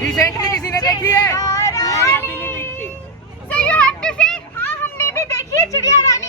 Recently किसी ने देखी है? So you have to say, हाँ हमने भी देखी है चिड़िया रानी।